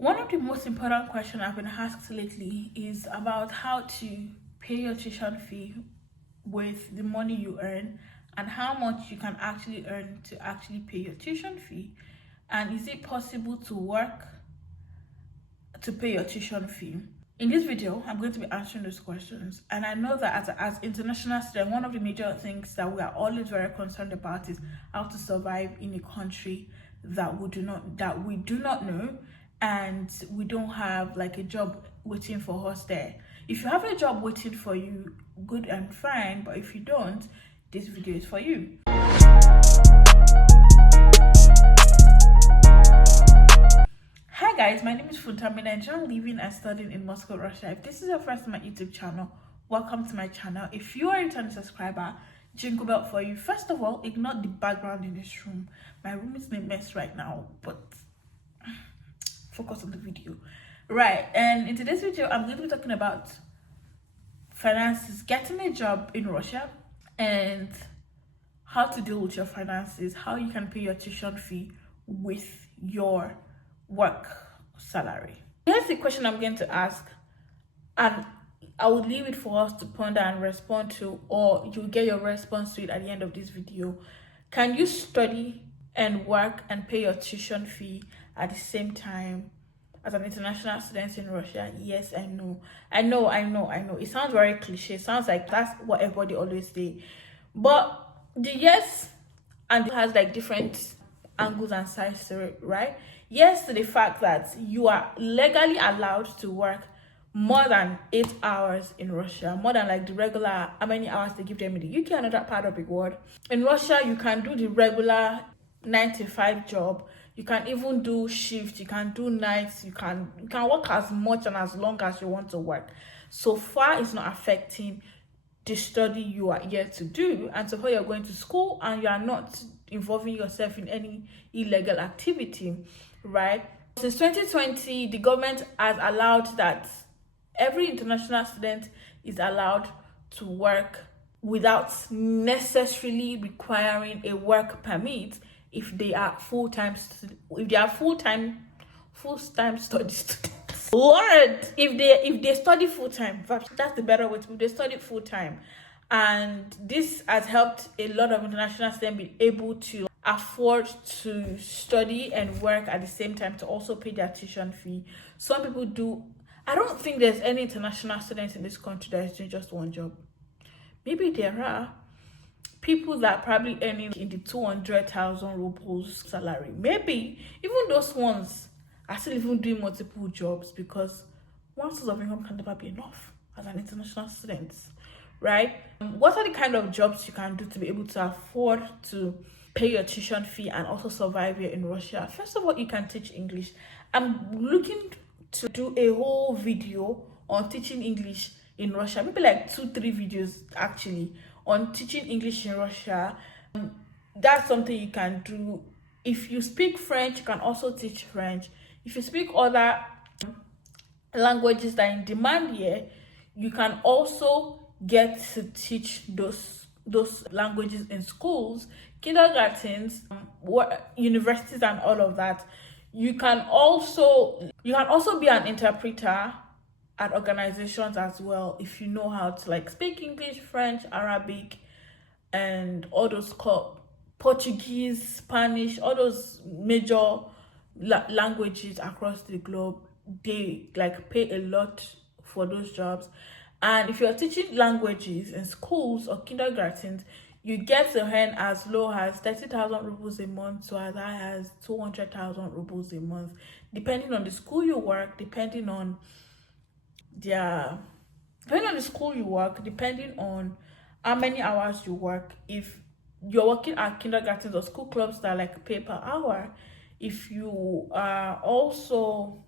One of the most important questions I've been asked lately is about how to pay your tuition fee with the money you earn and how much you can actually earn to actually pay your tuition fee. And is it possible to work to pay your tuition fee? In this video, I'm going to be answering those questions. And I know that as international students, one of the major things that we are always very concerned about is how to survive in a country that we do not know, and we don't have like a job waiting for us there. If you have a job waiting for you, good and fine, but if you don't, this video is for you. Hi guys, my name is Funtamina and I'm living and studying in Moscow, Russia. If this is your first time on my YouTube channel, welcome to my channel. If you are a returning subscriber, jingle bell for you. First of all, ignore the background in this room. My room is a mess right now, but focus on the video. Right, and in today's video, I'm going to be talking about finances, getting a job in Russia, and how to deal with your finances, how you can pay your tuition fee with your work salary. Here's the question I'm going to ask, and I will leave it for us to ponder and respond to, or you'll get your response to it at the end of this video. Can you study and work and pay your tuition fee at the same time as an international student in Russia? Yes, I know. It sounds very cliche. It sounds like that's what everybody always say. But the yes and it has like different angles and sides to it, right? Yes, to the fact that you are legally allowed to work more than 8 hours in Russia, more than like the regular, how many hours they give them in the UK, another part of the world. In Russia, you can do the regular 9 to 5 job. You can even do shift, you can do nights, you can work as much and as long as you want to work. So far, it's not affecting the study you are here to do, and so far you're going to school and you are not involving yourself in any illegal activity, right? Since 2020, the government has allowed that every international student is allowed to work without necessarily requiring a work permit if they are full-time study students. Lord, if they study full-time, that's the better way to put it. They study full-time, and this has helped a lot of international students be able to afford to study and work at the same time to also pay their tuition fee. Some people do. I don't think there's any international students in this country that is doing just one job. Maybe there are people that probably earning in the 200,000 rubles salary. Maybe even those ones are still even doing multiple jobs, because one source of income can never be enough as an international student, right? What are the kind of jobs you can do to be able to afford to pay your tuition fee and also survive here in Russia? First of all, you can teach English. I'm looking to do a whole video on teaching English in Russia, maybe like 2-3 videos actually on teaching English in Russia. That's something you can do. If you speak French, you can also teach French. If you speak other languages that are in demand here, you can also get to teach those languages in schools, kindergartens, universities, and all of that. You can also be an interpreter at organizations as well, if you know how to like speak English, French, Arabic, and all those Portuguese, Spanish, all those major languages across the globe. They like pay a lot for those jobs. And if you're teaching languages in schools or kindergartens, you get to earn as low as 30,000 rubles a month to as high as 200,000 rubles a month, depending on the school you work, depending on the school you work, depending on how many hours you work. If you're working at kindergartens or school clubs that like pay per hour, if you are also,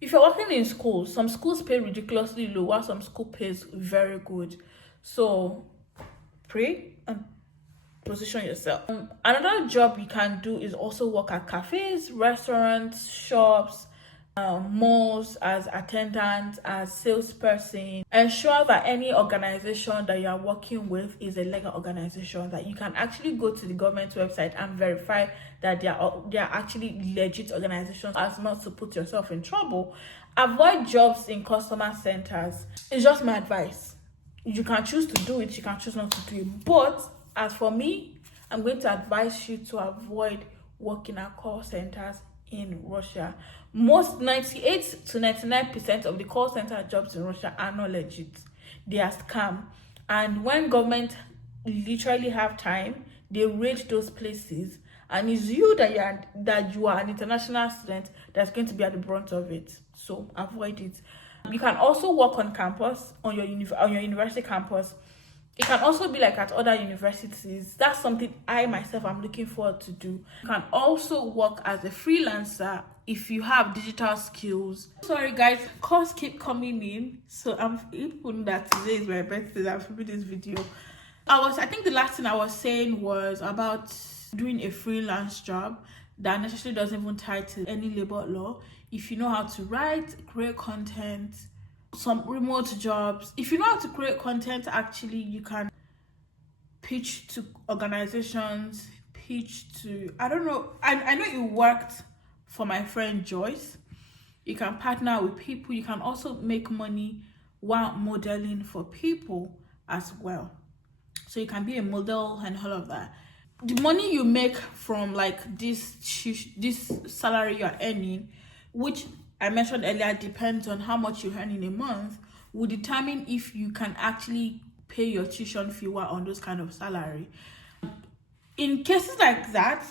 if you're working in schools, some schools pay ridiculously low while some school pays very good. So pray and position yourself. Another job you can do is also work at cafes, restaurants, shops, malls, as attendant, as salesperson. Ensure that any organization that you are working with is a legal organization, that you can actually go to the government website and verify that they are actually legit organizations, as not to put yourself in trouble. Avoid jobs in customer centers. It's just my advice. You can choose to do it, you can choose not to do it. But as for me, I'm going to advise you to avoid working at call centers in Russia. Most 98 to 99% of the call center jobs in Russia are not legit. They are scam. And when government literally have time, they raid those places, and it's you that you are an international student that's going to be at the brunt of it. So avoid it. You can also work on campus, on your university campus. It can also be like at other universities. That's something I myself am looking forward to do. You can also work as a freelancer if you have digital skills. Sorry guys, calls keep coming in, so I'm hoping that today is my birthday that I'm filming this video. I think the last thing I was saying was about doing a freelance job that necessarily doesn't even tie to any labor law. If you know how to write, create content, some remote jobs. If you know how to create content, actually you can pitch to organizations, pitch to, I don't know, I know it worked for my friend Joyce. You can partner with people. You can also make money while modeling for people as well. So you can be a model and all of that. The money you make from like this salary you're earning, which I mentioned earlier depends on how much you earn in a month, will determine if you can actually pay your tuition fee while on those kind of salary. In cases like that,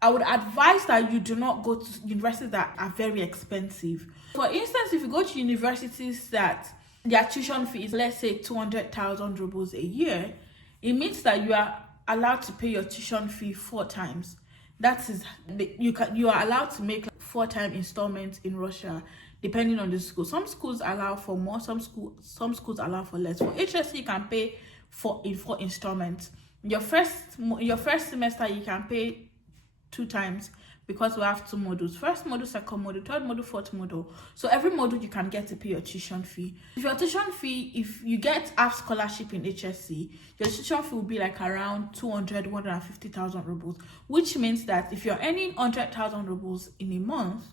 I would advise that you do not go to universities that are very expensive. For instance, if you go to universities that their tuition fee is, let's say, 200,000 rubles a year, it means that you are allowed to pay your tuition fee 4 times. That is, you are allowed to make 4-time installments in Russia, depending on the school. Some schools allow for more, some schools allow for less. For HSC, you can pay in 4 installments. Your first semester, you can pay 2 times, because we have 2 modules: first module, second module, third module, fourth module. So every module you can get to pay your tuition fee. If your tuition fee, if you get half scholarship in HSC, your tuition fee will be like around 150,000 rubles, which means that if you're earning 100,000 rubles in a month,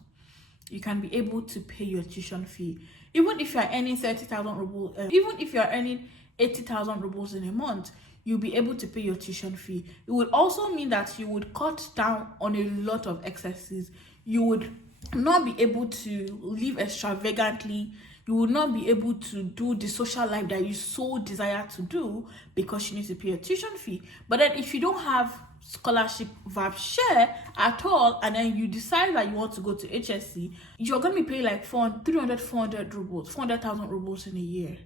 you can be able to pay your tuition fee. Even if you're earning 30,000 rubles, even if you're earning 80,000 rubles in a month, you'll be able to pay your tuition fee. It would also mean that you would cut down on a lot of excesses. You would not be able to live extravagantly. You would not be able to do the social life that you so desire to do, because you need to pay your tuition fee. But then if you don't have scholarship VAP share at all, and then you decide that you want to go to HSC, you're going to be paying like 400 rubles, 400,000 rubles in a year.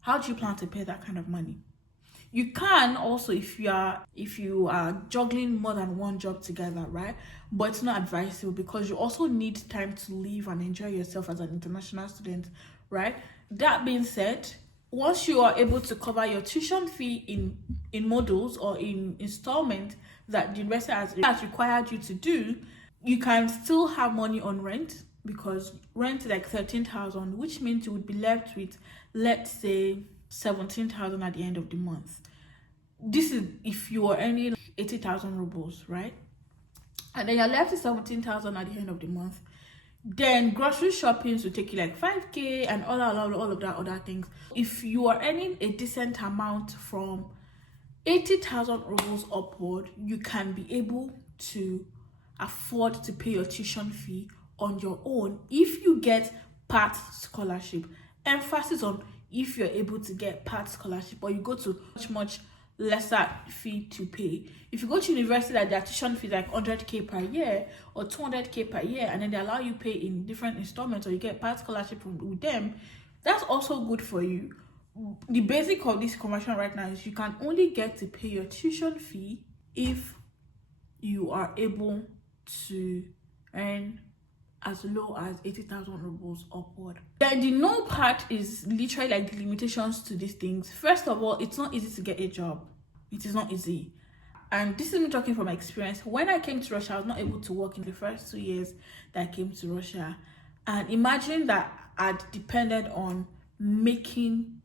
How do you plan to pay that kind of money? You can also, if you are juggling more than one job together, right? But it's not advisable, because you also need time to live and enjoy yourself as an international student, right? That being said, once you are able to cover your tuition fee in modules or in installment that the university has required you to do, you can still have money on rent, because rent is like 13,000, which means you would be left with, let's say, 17,000 at the end of the month. This is if you are earning 80,000 rubles, right? And then you're left with 17,000 at the end of the month. Then grocery shopping will take you like 5k and all of that other things. If you are earning a decent amount from 80,000 rubles upward, you can be able to afford to pay your tuition fee on your own if you get part scholarship. Emphasis on if you're able to get part scholarship, or you go to much lesser fee to pay. If you go to university that their tuition fee is like 100k per year or 200k per year, and then they allow you pay in different installments, or you get part scholarship with them, that's also good for you. The basic of this conversion right now is you can only get to pay your tuition fee if you are able to earn as low as 80,000 rubles upward. Then the no part is literally like the limitations to these things. First of all, it's not easy to get a job. It is not easy. And this is me talking from experience. When I came to Russia, I was not able to work in the first 2 years that I came to Russia. And imagine that I'd depended on making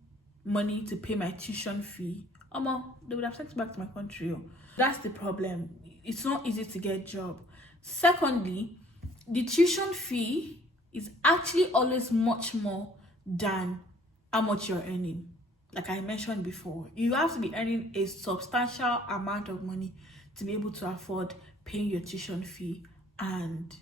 money to pay my tuition fee. They would have sent me back to my country. That's the problem. It's not easy to get a job. Secondly, the tuition fee is actually always much more than how much you're earning. Like I mentioned before, you have to be earning a substantial amount of money to be able to afford paying your tuition fee and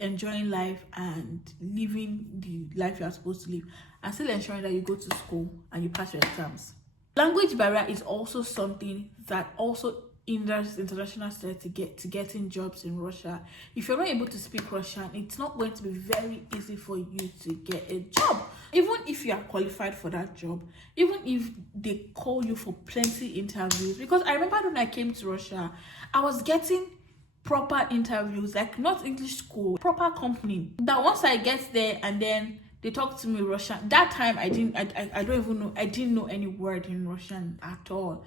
enjoying life and living the life you are supposed to live, and still ensuring that you go to school and you pass your exams. Language barrier is also something that also hinders international students to getting jobs in Russia. If you're not able to speak Russian, it's not going to be very easy for you to get a job. Even if you are qualified for that job, even if they call you for plenty interviews, because I remember when I came to Russia, I was getting proper interviews, like not English school, proper company. That once I get there and then they talk to me Russian, that time I didn't know any word in Russian at all.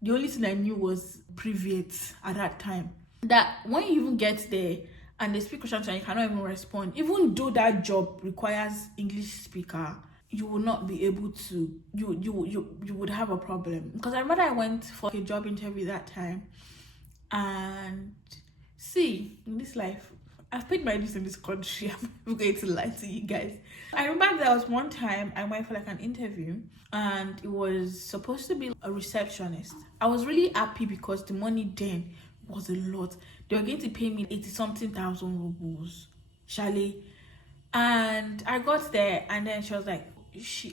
The only thing I knew was privet at that time. That when you even get there and they speak Russian and you cannot even respond, even though that job requires English speaker, you will not be able to, you would have a problem. Because I remember I went for a job interview that time, and see, in this life, I've paid my dues in this country. I'm going to lie to you guys. I remember there was one time I went for like an interview and it was supposed to be a receptionist. I was really happy because the money then was a lot. They were going to pay me 80-something thousand rubles, Charlie. And I got there and then she was like,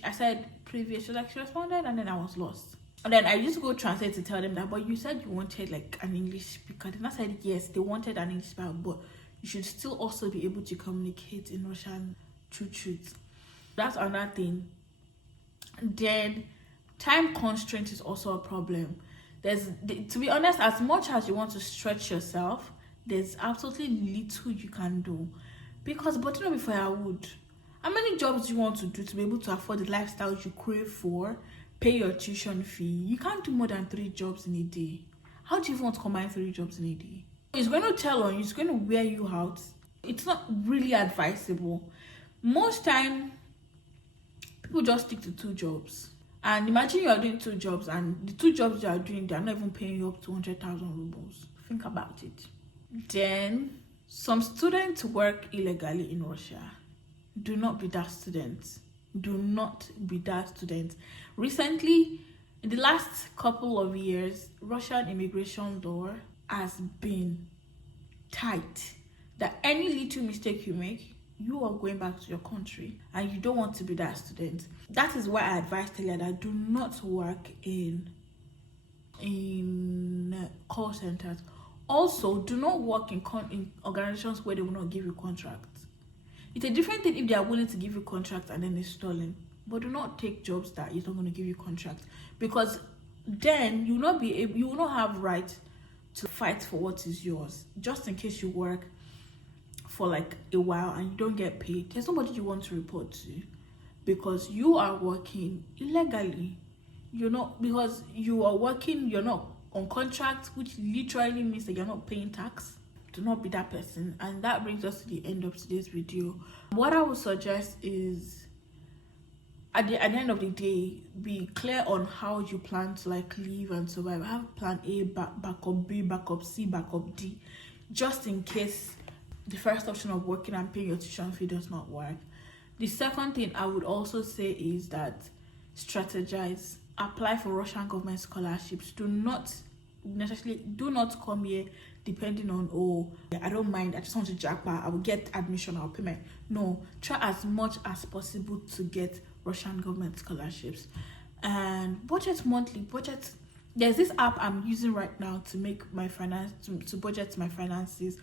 I said previous, she was like, she responded, and then I was lost. And then I used to go translate to tell them that, but you said you wanted like an English speaker. Then I said, yes, they wanted an English speaker, but you should still also be able to communicate in Russian. Truth. That's another thing. Then time constraint is also a problem. To be honest, as much as you want to stretch yourself, there's absolutely little you can do. Because, but you know, before I would, how many jobs do you want to do to be able to afford the lifestyle you crave for, pay your tuition fee? You can't do more than 3 jobs in a day. How do you even want to combine 3 jobs in a day? It's going to tell on you, it's going to wear you out. It's not really advisable. Most time, people just stick to 2 jobs. And imagine you are doing 2 jobs, and the 2 jobs you are doing, they are not even paying you up to 100,000 rubles. Think about it. Then, some students work illegally in Russia. Do not be that student. Do not be that student. Recently, in the last couple of years, Russian immigration law has been tight. That any little mistake you make, you are going back to your country, and you don't want to be that student. That is why I advised earlier that do not work in call centers. Also, do not work in organizations where they will not give you contracts. It's a different thing if they are willing to give you contracts and then they're stolen. But do not take jobs that is not going to give you contracts, because then you will not have right to fight for what is yours. Just in case you work for like a while and you don't get paid, there's nobody you want to report to, because you are working illegally. Because you are working, you're not on contract, which literally means that you're not paying tax. Do not be that person. And that brings us to the end of today's video. What I would suggest is, at the end of the day, be clear on how you plan to like live and survive. Have plan A, backup B, backup C, backup D, just in case the first option of working and paying your tuition fee does not work. The second thing I would also say is that strategize. Apply for Russian government scholarships. Do not come here depending on, I don't mind, I just want to jackpot, I will get admission, I'll pay no. Try as much as possible to get Russian government scholarships. And budget monthly. There's this app I'm using right now to make my to budget my finances,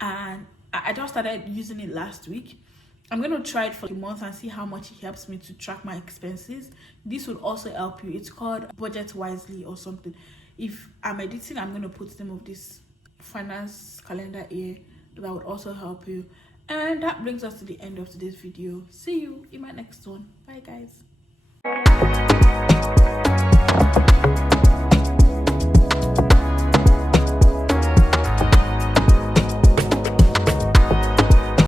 and I just started using it last week. I'm going to try it for a month and see how much it helps me to track my expenses. This will also help you. It's called Budget Wisely or something. If I'm editing, I'm going to put the name of this finance calendar here. That would also help you. And that brings us to the end of today's video. See you in my next one. Bye, guys.